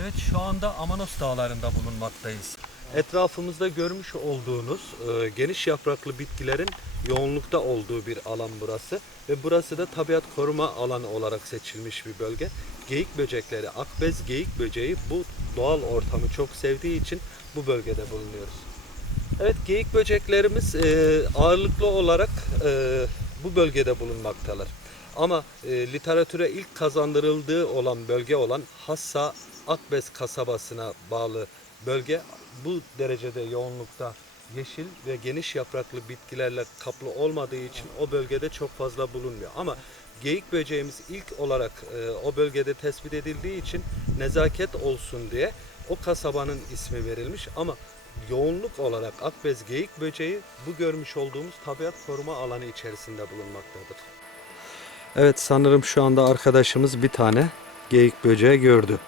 Evet şu anda Amanos dağlarında bulunmaktayız. Etrafımızda görmüş olduğunuz e, geniş yapraklı bitkilerin yoğunlukta olduğu bir alan burası ve burası da tabiat koruma alanı olarak seçilmiş bir bölge. Geyik böcekleri, akbez geyik böceği bu doğal ortamı çok sevdiği için bu bölgede bulunuyoruz. Evet geyik böceklerimiz e, ağırlıklı olarak e, bu bölgede bulunmaktalar. Ama e, literatüre ilk kazandırıldığı olan bölge olan Hassa Akbez kasabasına bağlı bölge bu derecede yoğunlukta yeşil ve geniş yapraklı bitkilerle kaplı olmadığı için o bölgede çok fazla bulunmuyor. Ama geyik böceğimiz ilk olarak e, o bölgede tespit edildiği için nezaket olsun diye o kasabanın ismi verilmiş ama yoğunluk olarak Akbez geyik böceği bu görmüş olduğumuz tabiat koruma alanı içerisinde bulunmaktadır. Evet sanırım şu anda arkadaşımız bir tane geyik böceği gördü.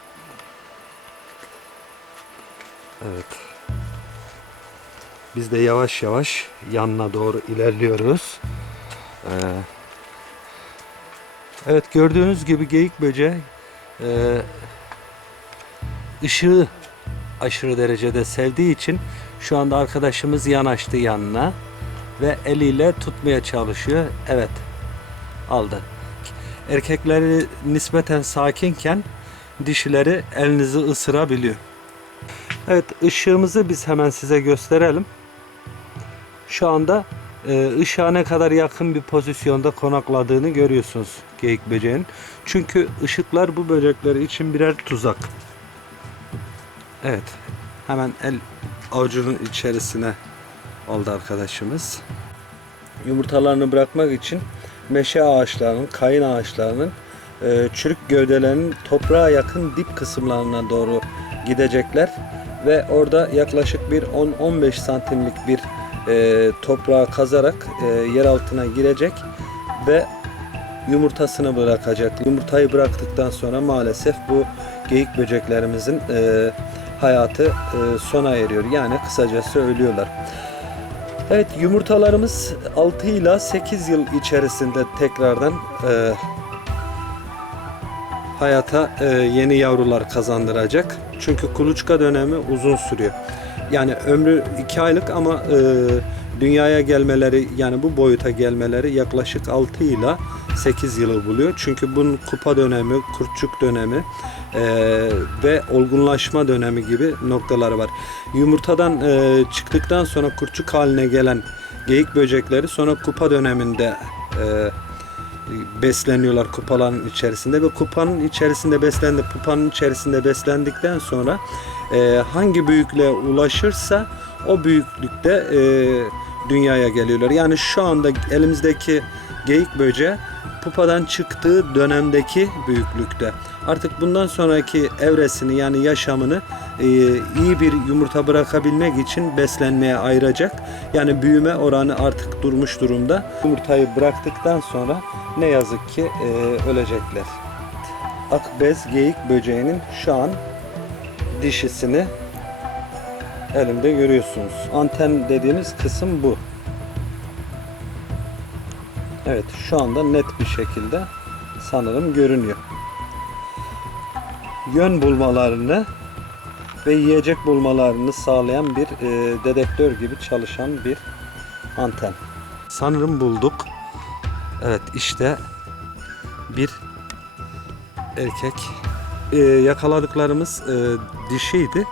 Evet. Biz de yavaş yavaş yanına doğru ilerliyoruz. Ee, evet gördüğünüz gibi geyik böceği e, ışığı aşırı derecede sevdiği için şu anda arkadaşımız yanaştı yanına ve eliyle tutmaya çalışıyor. Evet aldı. Erkekleri nispeten sakinken dişileri elinizi ısırabiliyor. Evet ışığımızı biz hemen size gösterelim. Şu anda e, ışığa ne kadar yakın bir pozisyonda konakladığını görüyorsunuz geyik böceğin. Çünkü ışıklar bu böcekler için birer tuzak. Evet. Hemen el avucunun içerisine aldı arkadaşımız. Yumurtalarını bırakmak için meşe ağaçlarının, kayın ağaçlarının e, çürük gövdelerinin toprağa yakın dip kısımlarına doğru gidecekler ve orada yaklaşık bir 10-15 santimlik bir e, toprağa kazarak e, yer altına girecek ve yumurtasını bırakacak. Yumurtayı bıraktıktan sonra maalesef bu geyik böceklerimizin e, hayatı e, sona eriyor. Yani kısacası ölüyorlar. Evet yumurtalarımız 6 ile 8 yıl içerisinde tekrardan e, hayata e, yeni yavrular kazandıracak. Çünkü kuluçka dönemi uzun sürüyor. Yani ömrü 2 aylık ama e, dünyaya gelmeleri yani bu boyuta gelmeleri yaklaşık 6 ile 8 yılı buluyor. Çünkü bunun kupa dönemi, kurtçuk dönemi e, ve olgunlaşma dönemi gibi noktaları var. Yumurtadan e, çıktıktan sonra kurtçuk haline gelen geyik böcekleri sonra kupa döneminde e, besleniyorlar kupaların içerisinde ve kupanın içerisinde beslendi pupanın içerisinde beslendikten sonra e, hangi büyüklüğe ulaşırsa o büyüklükte e, dünyaya geliyorlar. Yani şu anda elimizdeki geyik böceği pupadan çıktığı dönemdeki büyüklükte. Artık bundan sonraki evresini yani yaşamını e, iyi bir yumurta bırakabilmek için beslenmeye ayıracak. Yani büyüme oranı artık durmuş durumda. Yumurtayı bıraktıktan sonra ne yazık ki e, ölecekler. Akbez geyik böceğinin şu an dişisini elimde görüyorsunuz. Anten dediğimiz kısım bu. Evet şu anda net bir şekilde sanırım görünüyor. Yön bulmalarını ve yiyecek bulmalarını sağlayan bir e, dedektör gibi çalışan bir anten. Sanırım bulduk. Evet işte bir erkek. E, yakaladıklarımız e, dişiydi.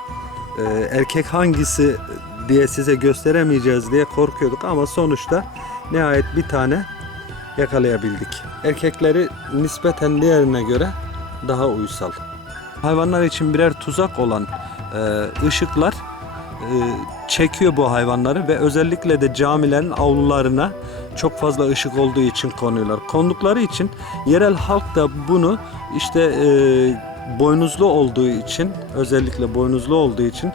E, erkek hangisi diye size gösteremeyeceğiz diye korkuyorduk ama sonuçta nihayet bir tane yakalayabildik. Erkekleri nispeten diğerine göre daha uysal. Hayvanlar için birer tuzak olan e, ışıklar e, çekiyor bu hayvanları ve özellikle de camilerin avlularına çok fazla ışık olduğu için konuyorlar. Kondukları için yerel halk da bunu işte e, boynuzlu olduğu için özellikle boynuzlu olduğu için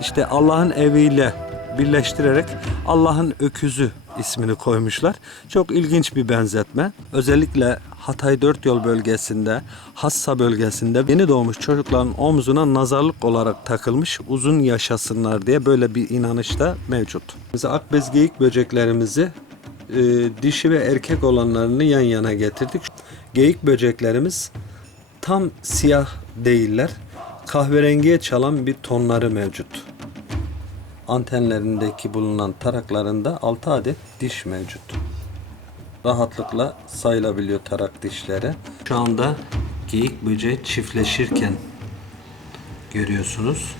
işte Allah'ın eviyle birleştirerek Allah'ın öküzü ismini koymuşlar. Çok ilginç bir benzetme. Özellikle Hatay Dört Yol bölgesinde, Hassa bölgesinde yeni doğmuş çocukların omzuna nazarlık olarak takılmış uzun yaşasınlar diye böyle bir inanış da mevcut. Biz akbez geyik böceklerimizi e, dişi ve erkek olanlarını yan yana getirdik. Geyik böceklerimiz tam siyah değiller. kahverengiye çalan bir tonları mevcut. Antenlerindeki bulunan taraklarında 6 adet diş mevcut. Rahatlıkla sayılabiliyor tarak dişleri. Şu anda geyik böceği çiftleşirken görüyorsunuz.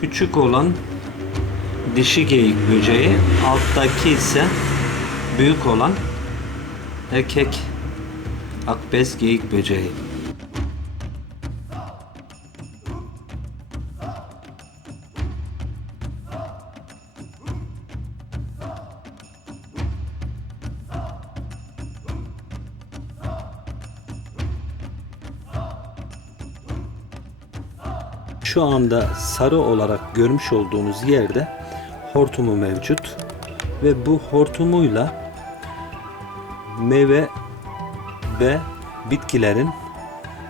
Küçük olan dişi geyik böceği, alttaki ise büyük olan erkek akbez geyik böceği. Şu anda sarı olarak görmüş olduğunuz yerde hortumu mevcut ve bu hortumuyla meyve ve bitkilerin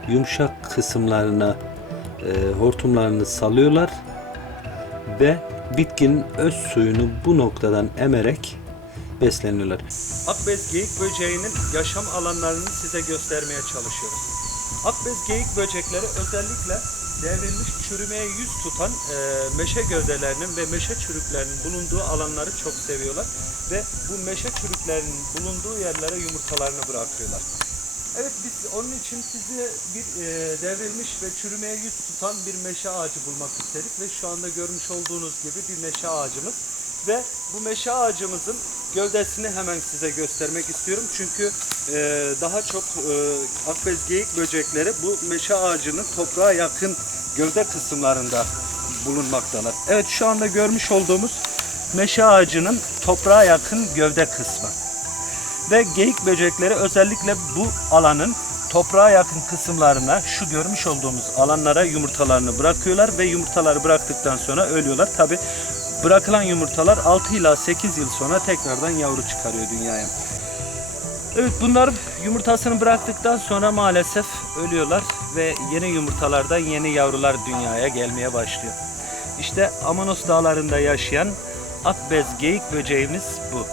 yumuşak kısımlarına e, hortumlarını salıyorlar ve bitkinin öz suyunu bu noktadan emerek besleniyorlar. Akbez geyik böceğinin yaşam alanlarını size göstermeye çalışıyoruz. Akbez geyik böcekleri özellikle devrilmiş çürümeye yüz tutan e, meşe gövdelerinin ve meşe çürüklerinin bulunduğu alanları çok seviyorlar ve bu meşe çürüklerinin bulunduğu yerlere yumurtalarını bırakıyorlar. Evet biz onun için size bir e, devrilmiş ve çürümeye yüz tutan bir meşe ağacı bulmak istedik ve şu anda görmüş olduğunuz gibi bir meşe ağacımız ve bu meşe ağacımızın gövdesini hemen size göstermek istiyorum çünkü e, daha çok e, akbez geyik böcekleri bu meşe ağacının toprağa yakın gövde kısımlarında bulunmaktalar. Evet şu anda görmüş olduğumuz meşe ağacının toprağa yakın gövde kısmı ve geyik böcekleri özellikle bu alanın toprağa yakın kısımlarına şu görmüş olduğumuz alanlara yumurtalarını bırakıyorlar ve yumurtaları bıraktıktan sonra ölüyorlar. Tabi bırakılan yumurtalar 6 ila 8 yıl sonra tekrardan yavru çıkarıyor dünyaya. Evet bunlar yumurtasını bıraktıktan sonra maalesef ölüyorlar ve yeni yumurtalardan yeni yavrular dünyaya gelmeye başlıyor. İşte Amanos dağlarında yaşayan akbez geyik böceğimiz bu.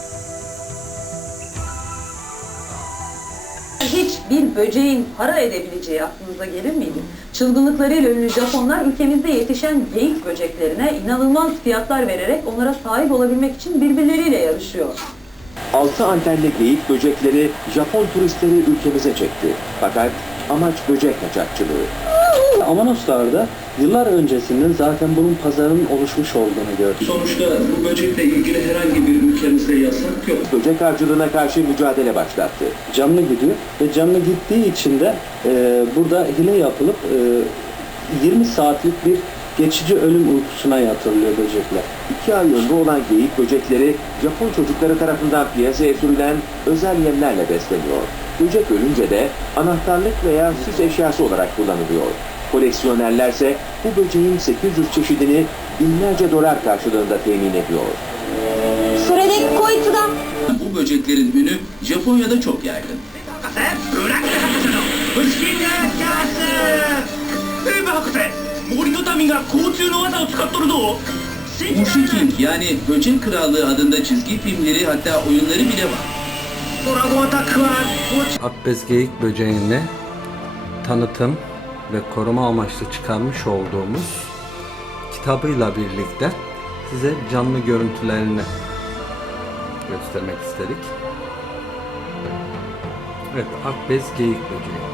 Hiç bir böceğin para edebileceği aklınıza gelir miydi? Çılgınlıklarıyla ünlü Japonlar ülkemizde yetişen geyik böceklerine inanılmaz fiyatlar vererek onlara sahip olabilmek için birbirleriyle yarışıyor. Altı antenli geyik böcekleri Japon turistleri ülkemize çekti. Fakat amaç böcek kaçakçılığı. Amanoslar'da yıllar öncesinden zaten bunun pazarının oluşmuş olduğunu gördük. Sonuçta bu böcekle ilgili herhangi bir ülkemizde yasak yok. Böcek avcılığına karşı mücadele başlattı. Canlı gidiyor ve canlı gittiği için de e, burada hile yapılıp e, 20 saatlik bir geçici ölüm uykusuna yatırılıyor böcekler. İki ay önce olan geyik böcekleri Japon çocukları tarafından piyasaya sürülen özel yemlerle besleniyor. Ücret ölünce de anahtarlık veya süs eşyası olarak kullanılıyor. Koleksiyonerlerse bu böceğin 800 çeşidini binlerce dolar karşılığında temin ediyor. Şuradaki koytudan. Bu böceklerin ünü Japonya'da çok yaygın. Mushiking yani böcek krallığı adında çizgi filmleri hatta oyunları bile var. Akbez geyik böceğini tanıtım ve koruma amaçlı çıkarmış olduğumuz kitabıyla birlikte size canlı görüntülerini göstermek istedik. Evet, Akbez geyik böceği.